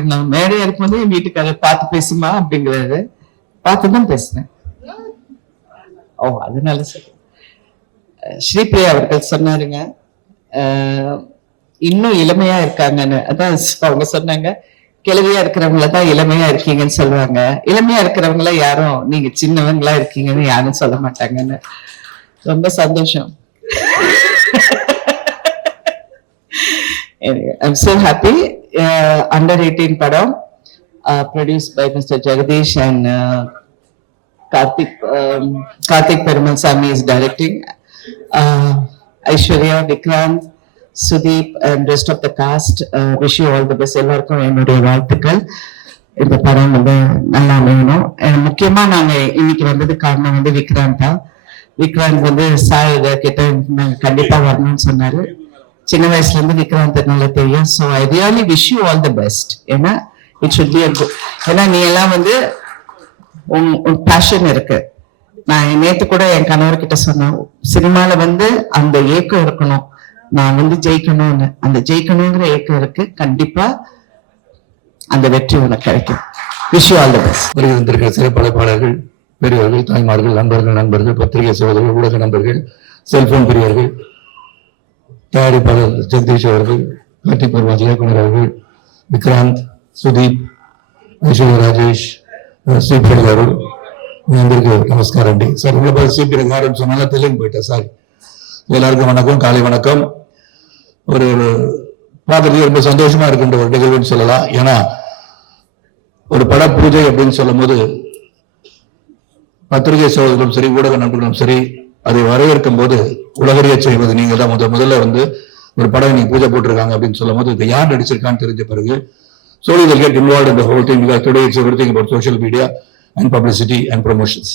இருக்கணும். மேடையா இருக்கும்போது என் வீட்டுக்காரர் பார்த்து பேசுமா அப்படிங்கிறாரு. பார்த்துதான் பேசுறேன். ஓ, அதனால சரி. ஸ்ரீபிரியா அவர்கள் சொன்னாருங்க, இன்னும் இளமையா இருக்காங்கன்னு. அதான் அவங்க சொன்னாங்க, கிழவியா இருக்கிறவங்களதான் இளமையா இருக்கீங்கன்னு சொல்லுவாங்க. இளமையா இருக்கிறவங்கள யாரும் நீங்க சின்னவங்களா இருக்கீங்கன்னு யாரும் சொல்ல மாட்டாங்கன்னு. ரொம்ப சந்தோஷம். I'm so happy. Under 18 padam, produced by Mr. Jagadish and Karthik Perumalsamy is directing. Aishwarya, Vikrant, Sudeep and rest of the cast, wish you all the best. எல்லாருக்கும் என்னுடைய வாழ்த்துக்கள். இந்த படம் வந்து நல்லா அமையணும். முக்கியமா நாங்க இன்னைக்கு வந்தது காரணம் வந்து விக்ராந்த் தான். விக்ராந்த் வந்து சார் கிட்ட நாங்க கண்டிப்பா வரணும்னு சொன்னாரு. சின்ன வயசுல இருந்து விக்ராந்த் நல்லா தெரியும். So I really wish you all the best. ஏன்னா இட் ஷுட் பி ஏன்னா நீ எல்லாம் வந்து உன் பேஷன் இருக்கு. நான் நேத்து கூட என் கணவர்கிட்ட சொன்னேன், சினிமால வந்து அந்த ஏக்கம் இருக்கணும், நான் வந்து ஜெயிக்கணும்னு. அந்த ஜெயிக்கணுங்கிற ஏக்கம் இருக்கு, கண்டிப்பா அந்த வெற்றி உனக்கு கிடைக்கும். Wish you all the best. வருகின்ற சிறப்பழைப்பாளர்கள், பெரியவர்கள், தாய்மார்கள், நண்பர்கள், பத்திரிகை சகோதரர்கள், ஊடக நண்பர்கள், செல்போன் பெரியவர்கள், தயாரிப்பாளர் ஜெகதீஷ் அவர்கள், கார்த்திக் பெருமாள் இயக்குனர் அவர்கள், விக்ராந்த், சுதீப், ஐஸ்வர்யா ராஜேஷ், ஸ்ரீபிரியா அவர்கள், అందరికీ నమస్కారం అండి. సార్ உங்களை ஸ்ரீபிரியா గారు சொன்னால தெலுங்கு போயிட்டேன், சாரி. எல்லாருக்கும் வணக்கம், காலை வணக்கம். ஒரு பார்க்கறதுக்கு ரொம்ப சந்தோஷமா இருக்கின்ற ஒரு நிகழ்வுன்னு சொல்லலாம். ஏன்னா ஒரு பட பூஜை அப்படின்னு சொல்லும் போது பத்திரிகை சகோதரர்களும் சரி, ஊடக நண்பர்களும் சரி, அதை வரவேற்கும் போது உலகறிய செய்வது நீங்க தான் முதல்ல வந்து ஒரு படம் நீங்க பூஜை போட்டிருக்காங்க அப்படின்னு சொல்லும் போது இதை யார் நடிச்சிருக்கான்னு தெரிஞ்ச பிறகு slowly they'll get involved in the whole thing, because today it's everything about social media and publicity and promotions.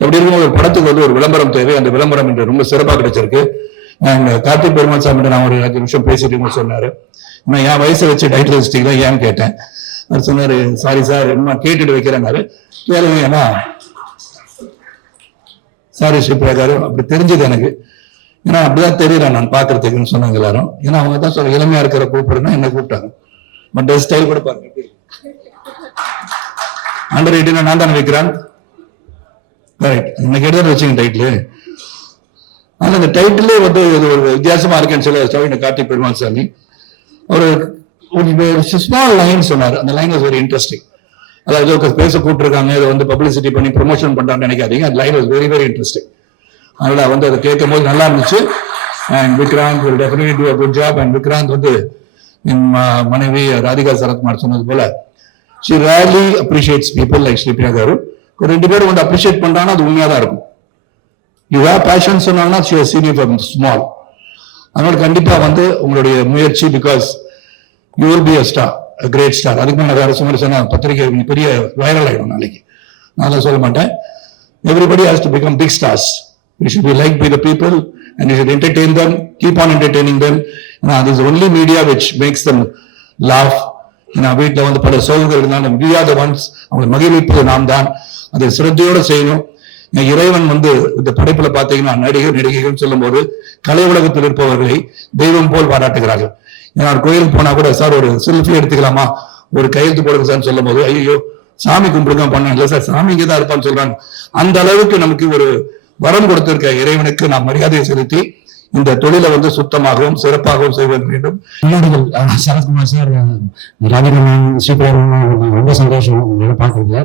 அப்படி இருக்கும்போது ஒரு படத்துக்கு வந்து ஒரு விளம்பரம் தேவை. அந்த விளம்பரம் என்று ரொம்ப சிறப்பாக கிடைச்சிருக்கு. அண்ட் கார்த்திக் பெருமாள் சாமி நான் ஒரு 5 நிமிஷம் பேசிட்டு சொன்னாரு, நான் என் வயசை வச்சு டைட்டில் வச்சிட்டீங்களா ஏன்னு கேட்டேன். அவர் சொன்னாரு, சாரி சார் என்ன கேட்டுட்டு வைக்கிறேன்னாரு. கேளுங்க, ஏன்னா சாரி ஸ்ரீபிரியா காரு, அப்படி தெரிஞ்சது எனக்கு. ஏன்னா அப்படிதான் தெரியல நான் பாக்குறதுக்குன்னு சொன்னாங்க எல்லாரும். ஏன்னா அவங்க தான் சொல்ல இளமையா இருக்கிற கூப்பிடுறேன்னா என்ன கூப்பிட்டாங்க. பட் ஸ்டைல் கூட பாருங்க, அண்டர் 18 நான் தானே வைக்கிறான். கரெக்ட், இன்னைக்கு எடுத்து வச்சுங்க டைட்டில். ஆனா இந்த டைட்டிலே வந்து ஒரு வித்தியாசமா இருக்குன்னு சொல்லி கார்த்திக் பெருமாள் சாமி ஒரு ஸ்மால் லைன் சொன்னார். அந்த லைன் வாஸ் வெரி இன்ட்ரெஸ்டிங். அதாவது பேச கூப்பிட்டுருக்காங்க, இதை வந்து பப்ளிசிட்டி பண்ணி ப்ரொமோஷன் பண்றான்னு நினைக்காதீங்க. அந்த line was very very interesting. அதனால வந்து அதை கேட்கும் போது நல்லா இருந்துச்சு. And Vikrant will definitely do a good job. And Vikrant வந்து என் மனைவி ராதிகா சரத்குமார் சொன்னது போல she rarely appreciates people like Sripriya car. ஒரு 2 பேரும் வந்து அப்ரிஷியேட் பண்றாங்கன்னா அது உண்மையா தான் இருக்கும். யூ ஹேவ் பேஷன் சொன்னாங்கன்னா she has seen you from small. அதனால கண்டிப்பா வந்து உங்களுடைய முயற்சி, because you will be a star, a great star. அதுக்கு மேல வேற சுமார் சொன்னா பத்திரிகை பெரிய வைரல் ஆயிடும் நாளைக்கு. நான் சொல்ல மாட்டேன். Everybody has to become big stars. You should be liked by the people and you should entertain them, keep on entertaining them. This is the only media which makes them laugh. வீட்டில் வந்து பல சோதனைகள் இருந்தாலும் we are the ones, அவங்க மகிழ்விப்பது நாம் தான். அதை சிரத்தையோடு செய்யணும். இறைவன் வந்து இந்த படைப்புல பாத்தீங்கன்னா நடிகைகள் சொல்லும் போது கலை உலகத்தில் இருப்பவர்களை தெய்வம் போல் பாராட்டுகிறார்கள். ஏன்னா ஒரு கோயிலுக்கு போனா கூட சார் ஒரு செல்ஃபி எடுத்துக்கலாமா, ஒரு கையெழுத்து போடுங்க சார் சொல்லும் போது ஐயோ சாமி கும்பிடுங்க பண்ண இல்லை சார், சாமி இங்கே தான் இருப்பான்னு சொல்றாங்க. அந்த அளவுக்கு நமக்கு ஒரு வரம் கொடுத்திருக்க இறைவனுக்கு நாம் மரியாதையை செலுத்தி இந்த தொழிலை வந்து சுத்தமாகவும் சிறப்பாகவும் செய்வது வேண்டும். சரத்குமார் சார், ராஜகண்ணன், ஸ்ரீபிரியா ரொம்ப சந்தோஷம் பார்க்கறதுல.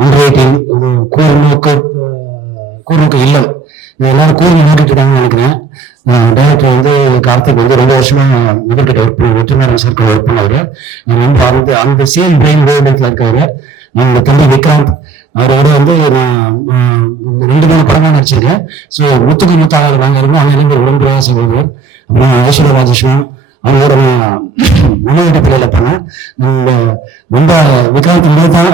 அண்டர் 18 கூர்நோக்கு இல்லம் எல்லாரும் கூர்ந்து நோக்கிட்டு இருக்காங்கன்னு நினைக்கிறேன். டைரக்டர் வந்து கார்த்திக் வந்து 2 வருஷமா இவர்கிட்ட ஒர்க் பண்ண வெற்றிநாராயண சார் ஒர்க் பண்ணவர். வந்து அந்த சேம் பிரெயின் வேவ்லென்த்ல இருக்கவர். அந்த தம்பி விக்ராந்த் அவரோட வந்து நான் 2-3 படமா நடிச்சிருக்கேன். ஸோ முத்துக்கு முத்தாக வாங்கிருக்கோம். அவங்க எல்லாமே உடம்புறையா சகோதரர். அப்புறம் ஐஸ்வர்யா ராஜேஷ்வன் அவங்களோட உணவு பிள்ளையில பண்ணேன். ரொம்ப விக்ராந்த் தான்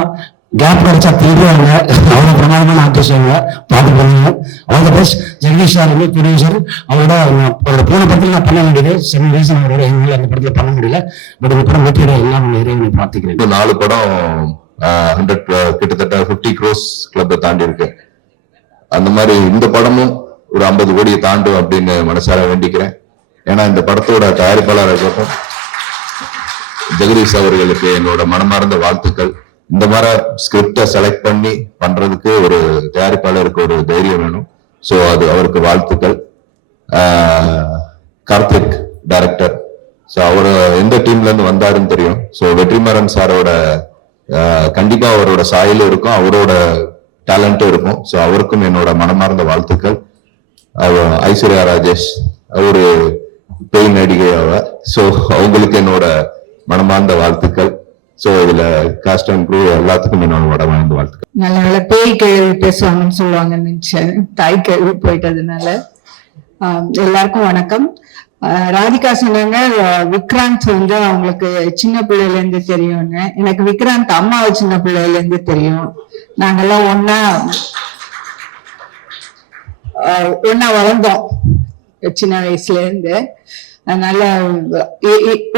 கேப் கிடைச்சா திருடுவாங்க, அவங்க பிரமாதமான ஆக்டர்ஸ் அவங்க பாட்டு பண்ணுவாங்க. All the best. Jagadish sir வந்து ப்ரொடியூசர். அவரோட போன படத்தில் நான் பண்ண வேண்டியது 7 ரீசன் அவரோட எங்களால் அந்த படத்தில் பண்ண முடியல. பட் இந்த படம் வெற்றியோட எல்லாம் இறைவனை பார்த்துக்கிறேன். 4 படம் 100 கிட்டத்தட்ட 50 crores கிளப்பை தாண்டி இருக்கு. அந்த மாதிரி இந்த படமும் ஒரு 50 கோடியை தாண்டும் அப்படின்னு மனசார வேண்டிக்கிறேன். ஏன்னா இந்த படத்தோட தயாரிப்பாளர் இருக்கட்டும், ஜெகதீஷ் அவர்களுக்கு என்னோட மனமார்ந்த வாழ்த்துக்கள். இந்த மாதிரி ஸ்கிரிப்டை செலக்ட் பண்ணி பண்றதுக்கு ஒரு தயாரிப்பாளருக்கு ஒரு தைரியம் வேணும். ஸோ அது அவருக்கு வாழ்த்துக்கள். கார்த்திக் டைரக்டர், ஸோ அவரு எந்த டீம்ல இருந்து வந்தாருன்னு தெரியும். ஸோ வெற்றிமாறன் சாரோட கண்டிப்பா அவரோட சாயலும் இருக்கும், அவரோட டேலண்டும் இருக்கும். ஸோ அவருக்கும் என்னோட மனமார்ந்த வாழ்த்துக்கள். ஐஸ்வர்யா ராஜேஷ் ஒரு பேய் நடிகை அவ, ஸோ அவங்களுக்கு என்னோட மனமார்ந்த வாழ்த்துக்கள். ஸோ இதுல காஸ்ட் அண்ட் க்ரூ எல்லாத்துக்கும் என்னோட மனமார்ந்த வாழ்த்துக்கள். நல்ல நல்ல பேய் கேள்வி பேசுவாங்கன்னு சொல்லுவாங்கன்னு நினைச்சேன், தாய் கேள்வி போயிட்டதுனால. எல்லாருக்கும் வணக்கம். ராதிகா சொன்னாங்க விக்ராந்த் வந்து அவங்களுக்கு சின்ன பிள்ளையில இருந்து தெரியும்னு. எனக்கு விக்ராந்த் அம்மாவை சின்ன பிள்ளையில இருந்து தெரியும். நாங்கெல்லாம் ஒன்னா வளர்ந்தோம் சின்ன வயசுல இருந்து. அதனால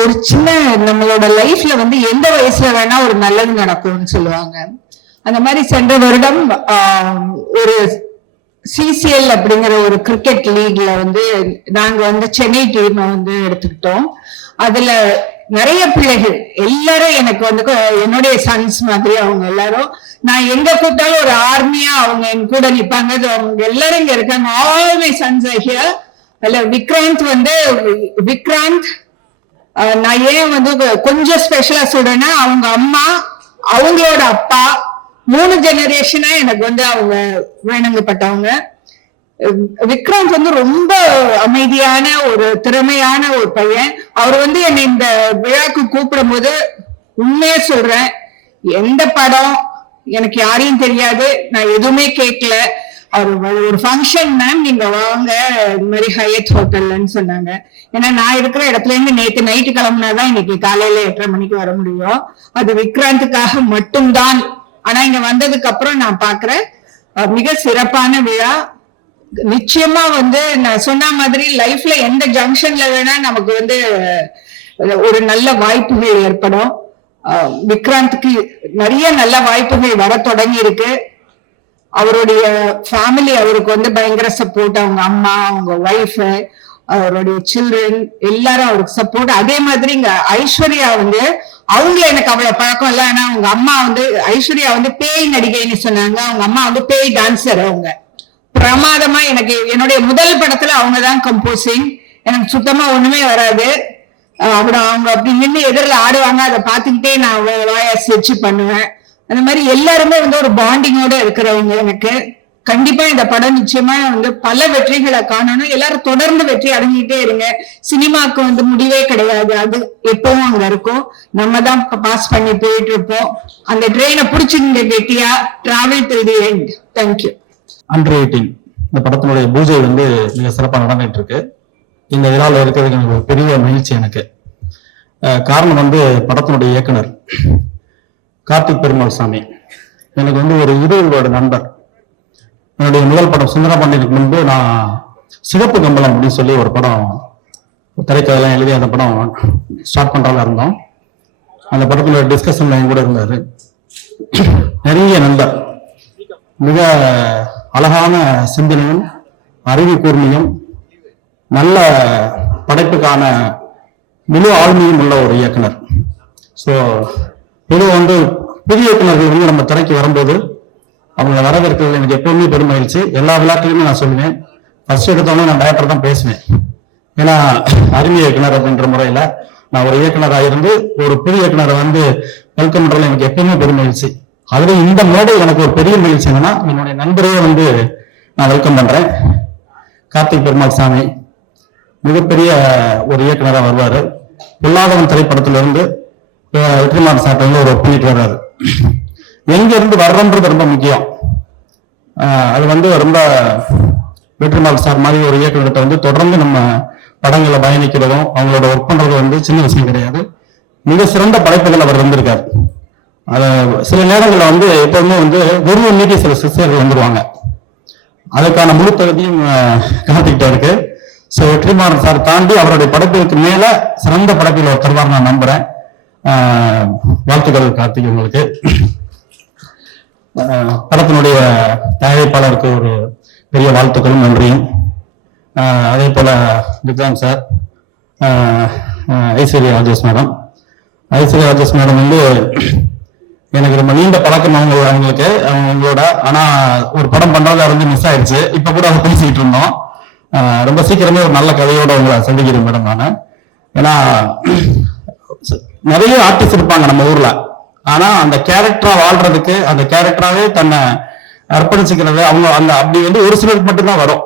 ஒரு சின்ன நம்மளோட லைஃப்ல வந்து எந்த வயசுல வேணா ஒரு நல்லது நடக்கும்னு சொல்லுவாங்க. அந்த மாதிரி சென்ற வருடம் ஒரு சிசிஎல் அப்படிங்கிற ஒரு கிரிக்கெட் லீக்ல வந்து நாங்க வந்து சென்னை டீம் வந்து எடுத்துக்கிட்டோம். அதுல நிறைய பிள்ளைகள் எல்லாரும் எனக்கு வந்து என்னுடைய சன்ஸ் மாதிரி அவங்க எல்லாரும், நான் எங்க கூப்பிட்டாலும் ஒரு ஆர்மியா அவங்க என் கூட நிப்பாங்க. அவங்க எல்லாரும் இங்க இருக்காங்க, all my sons are here. அதுல விக்ராந்த் நான் ஏன் வந்து கொஞ்சம் ஸ்பெஷலா சொல்றேன்னா, அவங்க அம்மா அவங்களோட அப்பா 3 ஜெனரேஷனா எனக்கு வந்து அவங்க வேணுங்கப்பட்டவங்க. விக்ராந்த் வந்து ரொம்ப அமைதியான ஒரு திறமையான ஒரு பையன். அவர் வந்து என்னை இந்த விழாக்கு கூப்பிடும் போது உண்மையா சொல்றேன், எந்த படம் எனக்கு யாரையும் தெரியாது, நான் எதுவுமே கேட்கல. அவர் ஒரு ஃபங்க்ஷன் மேம் நீங்க வாங்க இந்த மாதிரி ஹையத் ஹோட்டல்லன்னு சொன்னாங்க. ஏன்னா நான் இருக்கிற இடத்துல இருந்து நேற்று நைட்டு கிளம்புனாதான் இன்னைக்கு காலையில 8:30 மணிக்கு வர முடியும். அது விக்ராந்துக்காக மட்டும்தான். ஆனா இங்க வந்ததுக்கு அப்புறம் நான் பாக்குறேன் மிக சிறப்பான விழா. நிச்சயமா வந்து நான் சொன்ன மாதிரி லைஃப்ல எந்த ஜங்ஷன்ல வேணா நமக்கு வந்து ஒரு நல்ல வாய்ப்புகள் ஏற்படும். விக்ராந்துக்கு நிறைய நல்ல வாய்ப்புகள் வர தொடங்கி இருக்கு. அவருடைய ஃபேமிலி அவருக்கு வந்து பயங்கர சப்போர்ட். அவங்க அம்மா, அவங்க ஒய்ஃப், அவருடைய சில்ட்ரன் எல்லாரும் அவருக்கு சப்போர்ட். அதே மாதிரி இங்க ஐஸ்வர்யா வந்து அவங்கள எனக்கு அவ்வளவு பழக்கம் இல்லை. ஆனா அவங்க அம்மா வந்து ஐஸ்வர்யா வந்து பேய் நடிகைன்னு சொன்னாங்க. அவங்க அம்மா வந்து பேய் டான்சர். அவங்க பிரமாதமா எனக்கு என்னுடைய முதல் படத்துல அவங்கதான் கம்போசிங். எனக்கு சுத்தமா ஒண்ணுமே வராது. அவங்க அப்படி நின்று எதிரில் ஆடுவாங்க, அதை பார்த்துக்கிட்டே நான் வாயா ஸ்விட்ச் பண்ணுவேன். அந்த மாதிரி எல்லாருமே வந்து ஒரு பாண்டிங்கோட இருக்கிறவங்க. எனக்கு கண்டிப்பா இந்த படம் நிச்சயமா வந்து பல வெற்றிகளை காணணும். எல்லாரும் தொடர்ந்து வெற்றி அடைஞ்சிட்டே இருங்க. சினிமாவுக்கு வந்து முடிவே கிடையாது, அது எப்பவும் அங்க இருக்கும். நம்ம தான் பாஸ் பண்ணி போயிட்டு இருப்போம். அந்த ட்ரெயினை பிடிச்சிருங்க கெட்டியா. Travel to the end. Thank you. Under 18 இந்த படத்தினுடைய பூஜை வந்து மிக சிறப்பாக நடந்துட்டு இருக்கு. இந்த விழாவில் இருக்கிறது எனக்கு ஒரு பெரிய மகிழ்ச்சி. எனக்கு காரணம் வந்து படத்தினுடைய இயக்குனர் கார்த்திக் பெருமாள் சாமி எனக்கு வந்து ஒரு 20 வருட நண்பர். என்னுடைய முதல் படம் சுந்தரபாண்டியனுக்கு முன்பு நான் சிகப்பு கம்பளம் அப்படின்னு சொல்லி ஒரு படம் திரைக்கதையெல்லாம் எழுதி அந்த படம் ஸ்டார்ட் பண்றதா இருந்தோம். அந்த படத்துல டிஸ்கஷன்ல என் கூட இருந்தாரு. நிறைய நண்பர், மிக அழகான சிந்தனையும் அறிவு கூர்மையும் நல்ல படைப்புக்கான முழு ஆளுமையும் உள்ள ஒரு இயக்குனர். ஸோ இது வந்து புதிய இயக்குநர்கள் வந்து நம்ம திரைக்கு வரும்போது அவங்களை வரவேற்கிறது எனக்கு எப்பவுமே பெருமகிழ்ச்சி. எல்லா விழாக்களுமே நான் சொல்லுவேன், ஃபர்ஸ்ட் எடுத்தோன்னே நான் டைரக்டர் தான் பேசுவேன். ஏன்னா அறிமுக இயக்குனர் அப்படின்ற முறையில நான் ஒரு இயக்குனராக இருந்து ஒரு புதிய இயக்குனரை வந்து வெல்கம் பண்றதுல எனக்கு எப்பவுமே பெருமகிழ்ச்சி. அதுல இந்த மேடை எனக்கு ஒரு பெரிய மகிழ்ச்சி என்னன்னா, என்னுடைய நண்பரையே வந்து நான் வெல்கம் பண்றேன். கார்த்திக் பெருமாள் சாமி மிகப்பெரிய ஒரு இயக்குனராக வருவாரு. பொல்லாதவன் திரைப்படத்திலிருந்து வெற்றிமாறன் சார் வந்து ஒரு பண்ணிட்டு வர்றாரு. எங்க இருந்து வர்றன்றது ரொம்ப முக்கியம். அது வந்து ரொம்ப வெற்றிமாறன் சார் மாதிரி ஒரு இயக்குனர்கிட்ட வந்து தொடர்ந்து நம்ம படங்களை பயணிக்கிறதும் அவங்களோட ஒர்க் பண்றது வந்து சின்ன விஷயம் கிடையாது. மிக சிறந்த படைப்புகள் அவர் வந்திருக்காரு. சில நேரங்களில் வந்து எப்பவுமே வந்து ஒரு மீட்டி சில சிஷியர்கள் வந்துருவாங்க. அதுக்கான முழு தகுதியும் காத்துக்கிட்டே இருக்கு. ஸோ வெற்றிமாறன் சார் தாண்டி அவருடைய படைப்புகளுக்கு மேல சிறந்த படைப்பில் ஒருத்தர் நான் நம்புறேன். வாழ்த்துக்கள் கார்த்திக் உங்களுக்கு. படத்தினுடைய தயாரிப்பாளருக்கு ஒரு பெரிய வாழ்த்துக்களும் நன்றியும். அதே போல Vikrant sir, Aishwarya Rajesh madam, Aishwarya Rajesh madam வந்து எனக்கு ரொம்ப நீண்ட பழக்கம் அவங்களுக்கு அவங்களோட. ஆனா ஒரு படம் பண்றதா இருந்து மிஸ் ஆயிடுச்சு. இப்ப கூட அதை பேசிக்கிட்டு இருந்தோம். ரொம்ப சீக்கிரமே ஒரு நல்ல கதையோட உங்களை சந்திக்கிறேன் மேடம் நான். ஏன்னா நிறைய ஆர்டிஸ்ட் இருப்பாங்க நம்ம ஊர்ல. ஆனா அந்த கேரக்டரா வாழ்றதுக்கு, அந்த கேரக்டராவே தன்னை அர்ப்பணிச்சுக்கிறது அவங்க அந்த அப்படி வந்து ஒரு சிலருக்கு மட்டும்தான் வரும்.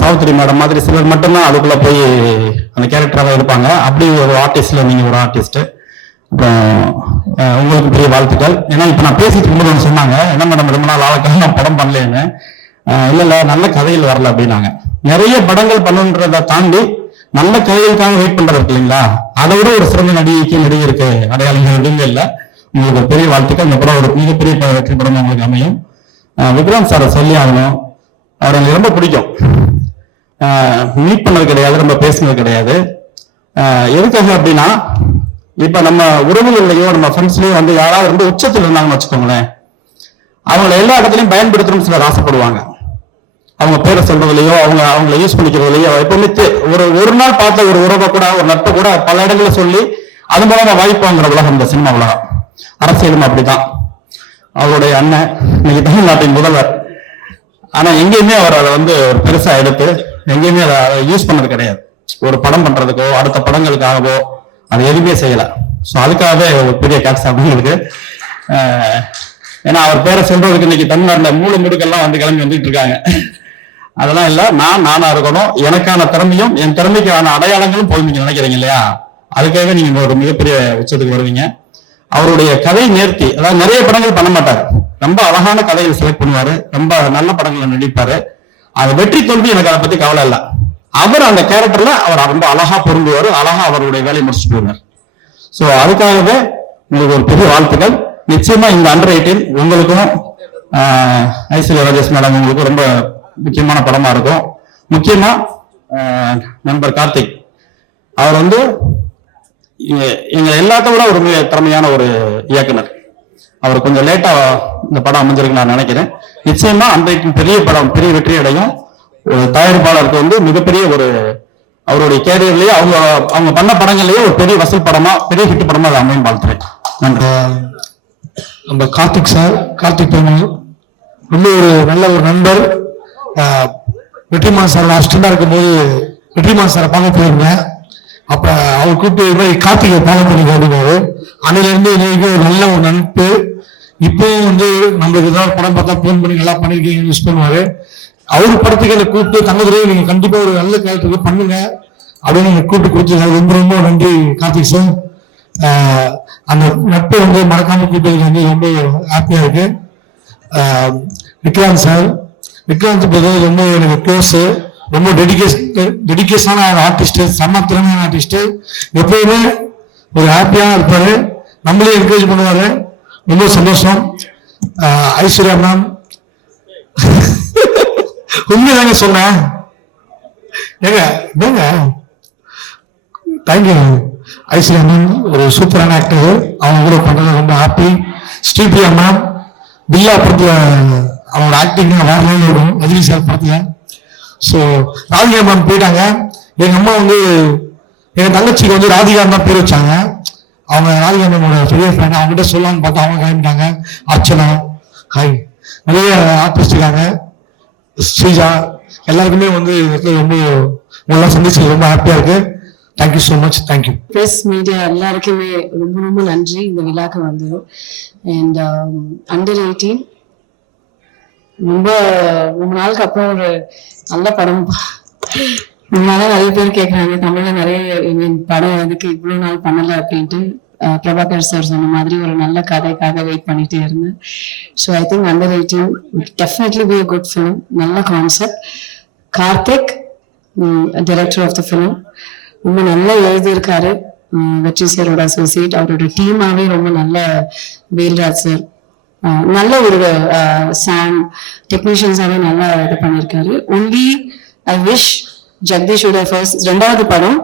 சாவித்திரி மேடம் மாதிரி சிலர் மட்டும்தான் அதுக்குள்ள போய் அந்த கேரக்டராக இருப்பாங்க. அப்படி ஒரு ஆர்டிஸ்ட்ல நீங்க ஒரு ஆர்டிஸ்ட். அப்புறம் உங்களுக்கு பெரிய வாழ்த்துக்கள். ஏன்னா இப்ப நான் பேசிட்டு இருக்கும்போது ஒன்று சொன்னாங்க, என்ன மேடம் ரொம்ப நாள் ஆளுக்காக நான் படம் பண்ணலேன்னு. இல்ல நல்ல கதையில் வரல அப்படின்னாங்க. நிறைய படங்கள் பண்ணுன்றதை தாண்டி நல்ல கதைகளுக்காக வெயிட் பண்றது இருக்கு இல்லைங்களா, அதை விட ஒரு சிறந்த நடிகருக்கு அடையாளங்கள் எதுவுமே இல்லை. உங்களுக்கு பெரிய வாழ்த்துக்கள். இந்த படம் ஒரு மிகப்பெரிய வெற்றி படம் உங்களுக்கு அமையும். விக்ராந்த் சாரை சொல்லி ஆகணும், அவர் எனக்கு ரொம்ப பிடிக்கும். மீட் பண்ணது கிடையாது, ரொம்ப பேசினது கிடையாது. எதுக்காக அப்படின்னா, இப்ப நம்ம உறவுகள்லயோ நம்ம ஃப்ரெண்ட்ஸ்லயோ வந்து யாராவது ரொம்ப உச்சத்தில் இருந்தாங்கன்னு வச்சுக்கோங்களேன், அவங்கள எல்லா இடத்துலையும் பயன்படுத்தணும்னு சிலர் ஆசைப்படுவாங்க. அவங்க பேரை சொல்றதுலயோ அவங்கள யூஸ் பண்ணிக்கிறதுலயோ எப்பவுமே ஒரு நாள் பார்த்த ஒரு உறவை கூட ஒரு நட்பை கூட பல இடங்களை சொல்லி அது மூலமா வாய்ப்பாங்கிற உலகம் இந்த சினிமா உலகம். அரசியலும் அப்படிதான். அவருடைய அண்ணன் இன்னைக்கு தமிழ்நாட்டின் முதல்வர். ஆனா எங்கேயுமே அவர் அதை வந்து ஒரு பெருசா எடுத்து எங்கேயுமே அதை யூஸ் பண்ணது கிடையாது. ஒரு படம் பண்றதுக்கோ அடுத்த படங்களுக்காகவோ அது எதுவுமே செய்யல. ஸோ அதுக்காகவே ஒரு பெரிய கேட்ஸ் அப்படிங்கிறது. ஏன்னா அவர் பேரை சொல்றதுக்கு இன்னைக்கு தமிழ்நாட்டில் மூளை முடுக்கெல்லாம் வந்து கிளம்பி வந்துட்டு இருக்காங்க. அதெல்லாம் இல்ல, நானா இருக்கணும், எனக்கான திறமையும் என் திறமைக்கான அடையாளங்களும் போய் நீங்க நினைக்கிறீங்க இல்லையா, அதுக்காக நீங்க ஒரு மிகப்பெரிய உச்சத்துக்கு வருவீங்க. அவருடைய கதை நேர்த்தி, அதாவது நிறைய படங்கள் பண்ண மாட்டாரு, ரொம்ப அழகான கதையை செலக்ட் பண்ணுவாரு, ரொம்ப நல்ல படங்களை நடிப்பாரு. அது வெற்றி தோல்வி எனக்கு அதை பத்தி கவலை இல்லை. அவர் அந்த கேரக்டர்ல அவர் ரொம்ப அழகா பொருந்துவாரு, அழகா அவருடைய வேலையை முடிச்சுட்டு போவார். சோ அதுக்காகவே உங்களுக்கு ஒரு பெரிய வாழ்த்துக்கள். நிச்சயமா இந்த அண்டர் 18 உங்களுக்கும் ஐஸ்வர்யா ராஜேஷ் மேடம் உங்களுக்கும் ரொம்ப முக்கியமான படமா இருக்கும். முக்கியமா நண்பர் கார்த்திக் அவர் வந்து எங்க எல்லாத்த விட ஒரு திறமையான ஒரு இயக்குனர். அவர் கொஞ்சம் லேட்டா இந்த படம் அமைஞ்சிருக்கு நான் நினைக்கிறேன். நிச்சயமா அந்த பெரிய படம் பெரிய வெற்றி அடையும். ஒரு தயாரிப்பாளருக்கு வந்து மிகப்பெரிய ஒரு அவருடைய கேரியர்லயே அவங்க பண்ண படங்கள்லயே ஒரு பெரிய வசூல் படமா பெரிய ஹிட் படமா அதை அமையும் வாழ்த்துறேன். நன்றி. நம்ம கார்த்திக் பெருமாள் ரொம்ப ஒரு நல்ல ஒரு நண்பர். வெற்றிமான் சார் அசிஸ்டண்டா இருக்கும்போது வெற்றிமான் சாரை பார்க்க போயிருந்தேன். அப்ப அவர் கூப்பிட்டு இது மாதிரி கார்த்திகை பார்க்க பண்ணி அப்படின்னாரு. அன்னையில இருந்து இன்னைக்கு ஒரு நல்ல ஒரு நட்பு. இப்போ வந்து நம்மளுக்கு ஏதாவது படம் பார்த்தா போன் பண்ணி நல்லா பண்ணிருக்கீங்க யூஸ் பண்ணுவாரு. அவரு படத்துக்கு என்னை கூப்பிட்டு தங்கதுரையை நீங்க கண்டிப்பா ஒரு நல்ல கேரக்டருக்கு பண்ணுங்க அப்படின்னு நீங்க கூப்பிட்டு கொடுத்துருக்காரு. ரொம்ப ரொம்ப நன்றி கார்த்திக் சார். அந்த நட்பை வந்து மறக்காம கூப்பிட்டு வந்து ரொம்ப ஹாப்பியா இருக்கு. விக்ராந்த் சார், விக்ராந்த் ரொம்ப எனக்கு க்ளோஸ், ரொம்ப டெடிகேஷனான ஆர்டிஸ்ட், செம்ம திறமையான ஆர்டிஸ்ட். எப்பயுமே ஒரு ஹாப்பியா இருப்பாரு, நம்மளே என்கரேஜ் பண்ணுவாரு. ரொம்ப சந்தோஷம். ஐஸ்வர்யா மேம் உண்மைதாங்க சொன்னேன். ஏங்க தேங்க்யூ. ஐஸ்வர்யா மேம் ஒரு சூப்பரான ஆக்டர், அவங்க கூட பண்றது ரொம்ப ஹாப்பி. ஸ்ரீபிரியா மேம் பில்லா படத்துல அவங்களோட ஆக்டிங் வேற லெவலில் இருக்கும் ரஜினி சார் படத்துல. ஸோ ராதிகா மேம் போயிட்டாங்க. எங்க அம்மா வந்து எங்க தங்கச்சிக்கு வந்து ராதிகா தான் பேர் வச்சாங்க. அவங்க ராதிகா மேமோட பெரிய ஃபேன். அவங்ககிட்ட சொல்லலாம்னு பார்த்தா அவங்க கிளம்பிட்டாங்க. அர்ச்சனா, ஹாய், நிறைய ஆர்டிஸ்ட் இருக்காங்க, ஸ்ரீஜா, எல்லாருக்குமே வந்து ரொம்ப நல்லா சந்திச்சு ரொம்ப ஹாப்பியா இருக்கு. Thank you so much. Thank you. Press media எல்லாருக்குமே ரொம்ப ரொம்ப நன்றி இந்த விழாக்கு வந்து. அண்ட் அண்டர் 18 ரொம்ப நாளுக்கு அப்புறம் ஒரு நல்ல படம். முன்னால நிறைய பேர் கேட்கறாங்க தமிழ்ல நிறைய படம் எதுக்கு இவ்வளவு நாள் பண்ணல அப்படின்ட்டு. பிரபாகர் சார் சொன்ன மாதிரி ஒரு நல்ல கதைக்காக வெயிட் பண்ணிட்டே இருந்தேன். So I think under 18 definitely be a good film. நல்ல concept. Karthik director of the film ரொம்ப நல்லா எழுதியிருக்காரு. வெற்றி சாரோட அசோசியேட், அவரோட டீமாவே ரொம்ப நல்ல. வேல்ராஜ் சார் நல்ல ஒரு சாங் டெக்னீஷியன்ஸாவே நல்லா இது பண்ணியிருக்காரு. ஒன்லி ஐ விஷ் ஜெகதீஷோட ரெண்டாவது படம்,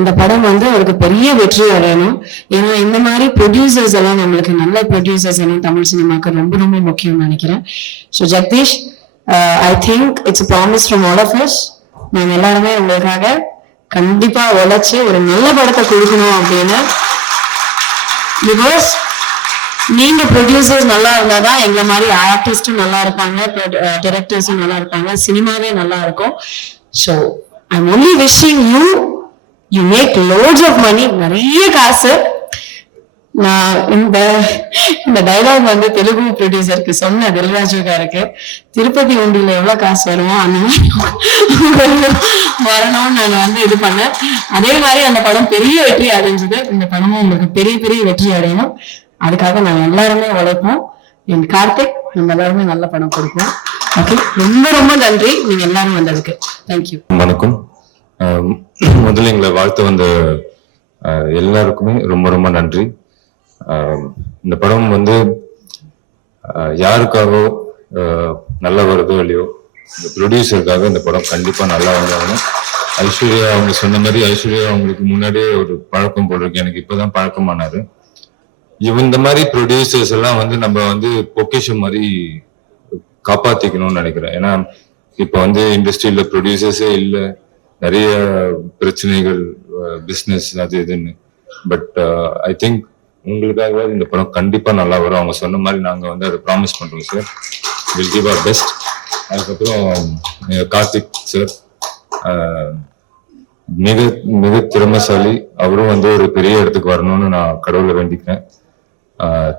இந்த படம் வந்து அவருக்கு பெரிய வெற்றி அடையணும். ஏன்னா இந்த மாதிரி ப்ரொடியூசர்ஸ் எல்லாம் நம்மளுக்கு நல்ல ப்ரொடியூசர்ஸ் எல்லாம் தமிழ் சினிமாவுக்கு ரொம்ப ரொம்ப முக்கியம் நினைக்கிறேன். So Jagadish, I think it's promise from all of us. நாங்கள் எல்லாருமே உங்களுக்காக கண்டிப்பா உழைச்சு ஒரு நல்ல படத்தை கொடுக்கணும் அப்படின்னு. பிகாஸ் நீங்க ப்ரொடியூசர்ஸ் நல்லா இருந்தாதான் எங்களை மாதிரி ஆர்டிஸ்டும் நல்லா இருப்பாங்க, டைரக்டர்ஸும் நல்லா இருப்பாங்க, சினிமாவே நல்லா இருக்கும். So I'm only wishing you make lots of money, நிறைய காசு. நான் இந்த டைலாக் வந்து தெலுங்கு ப்ரொடியூசருக்கு சொன்ன தில்ராஜு காருக்கு, திருப்பதி உண்டியில எவ்வளவு காசு வருமோ அந்த மாதிரி வரணும்னு நான் வந்து இது பண்ணேன். அதே மாதிரி அந்த படம் பெரிய வெற்றி அடைஞ்சது. இந்த படமும் உங்களுக்கு பெரிய பெரிய வெற்றி அடையணும். அதுக்காக நாங்க எல்லாருமே உழைப்போம். என் கார்த்திக் நம்ம எல்லாருமே நல்ல படம் கொடுப்போம். ஓகே, ரொம்ப ரொம்ப நன்றி நீங்க எல்லாரும் வந்ததுக்கு. தேங்க்யூ. வணக்கம். முதல்ல எங்களை வாழ்த்து வந்த எல்லாருக்குமே ரொம்ப ரொம்ப நன்றி. இந்த படம் வந்து யாருக்காகவோ நல்லா வருதோ இல்லையோ, இந்த ப்ரொடியூசருக்காக இந்த படம் கண்டிப்பா நல்லா வந்தாலும். ஐஸ்வர்யா அவங்க சொன்ன மாதிரி, ஐஸ்வர்யா அவங்களுக்கு முன்னாடியே ஒரு பழக்கம் போல் இருக்கு, எனக்கு இப்பதான் பழக்கமானாரு. இந்த மாதிரி ப்ரொடியூசர்ஸ் எல்லாம் வந்து நம்ம வந்து பொக்கிஷம் மாதிரி காப்பாத்திக்கணும்னு நினைக்கிறேன். ஏன்னா இப்ப வந்து இண்டஸ்ட்ரியில ப்ரொடியூசர்ஸே இல்லை, நிறைய பிரச்சனைகள், பிஸ்னஸ் அது இதுன்னு. பட் ஐ திங்க் உங்களுக்காக இந்த படம் கண்டிப்பா நல்லா வரும். அவங்க சொன்ன மாதிரி நாங்க வந்து அதை ப்ராமிஸ் பண்றோம் சார். Will give our best. அதுக்கப்புறம் கார்த்திக் சார் மிக மிக திறமைசாலி, அவரும் வந்து ஒரு பெரிய இடத்துக்கு வரணும்னு நான் கடவுளை வேண்டிக்கிறேன்.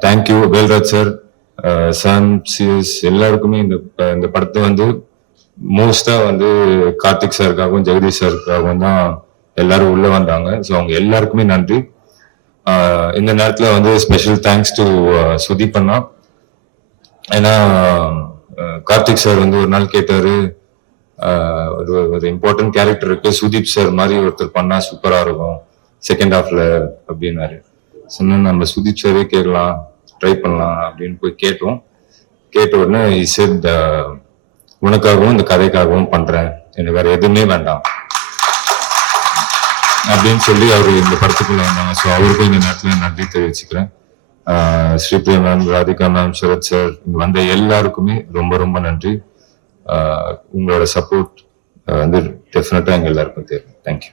தேங்க்யூ வேல்ராஜ் சார், சாம், சிஎஸ் எல்லாருக்குமே. இந்த படத்தை வந்து மோஸ்டா வந்து கார்த்திக் சாருக்காகவும் ஜெகதீஷ் சாருக்காகவும் தான் எல்லாரும் உள்ள வந்தாங்க. ஸோ அவங்க எல்லாருக்குமே நன்றி. இந்த நேரத்துல வந்து ஸ்பெஷல் தேங்க்ஸ் டு சுதீப் அண்ணா. ஏன்னா கார்த்திக் சார் வந்து ஒரு நாள் கேட்டாரு, ஒரு இம்பார்ட்டன்ட் கேரக்டர் இருக்கு, சுதீப் சார் மாதிரி ஒருத்தர் பண்ணா சூப்பரா இருக்கும் செகண்ட் ஹாஃப்ல அப்படின்னாரு. சொன்ன நம்ம சுதீப் சாரே கேட்கலாம், ட்ரை பண்ணலாம் அப்படின்னு போய் கேட்டோம். கேட்ட உடனே said, உனக்காகவும் இந்த கதைக்காகவும் பண்றேன், எனக்கு வேற எதுவுமே வேண்டாம் அப்படின்னு சொல்லி அவரு இந்த படத்துக்குள்ள வந்தாங்க. ஸோ அவருக்கும் இந்த நேரத்துல நன்றி தெரிவிச்சுக்கிறேன். Sripriya ma'am, Radhika ma'am, Sarath sir, இங்க வந்த எல்லாருக்குமே ரொம்ப ரொம்ப நன்றி. உங்களோட சப்போர்ட் வந்து டெஃபினட்டா எங்க எல்லாருக்கும் தேவை. தேங்க்யூ.